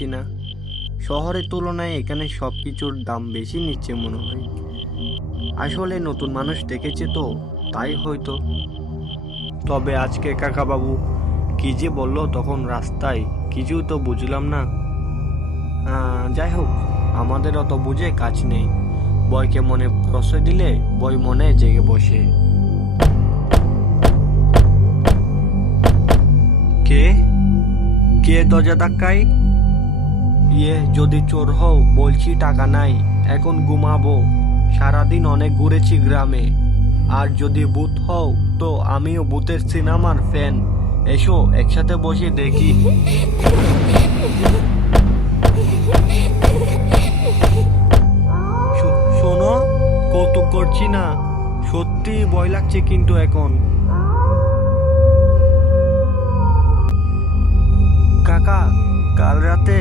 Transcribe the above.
পাচ্ছি না। শহরের তুলনায় এখানে সব কিছুর দাম বেশি নিচ্ছে মনে হয়। আসলে নতুন মানুষ দেখেছে তো, তাই হয়তো। তবে আজকে কাকাবাবু কি যে বললো তখন রাস্তায়, কিছুই তো বুঝলাম না। যাই হোক, আমাদের অত বুঝে কাজ নেই। বইকে মনে প্রশ্রয় দিলে বই মনে জেগে বসে। কে কে দরজা ধাক্কায়? যদি চোর হও বলছি, টাকা নাই, এখন ঘুমাবো। সারাদিন অনেক ঘুরেছি গ্রামে। আর যদি ভূত হও তো আমিও ভূতের সিনেমার ফ্যান। এসো একসাথে বসে দেখি। শোনো, কৌতুক করছি না, সত্যি ভয় লাগছে কিন্তু এখন। কাকা, কাল রাতে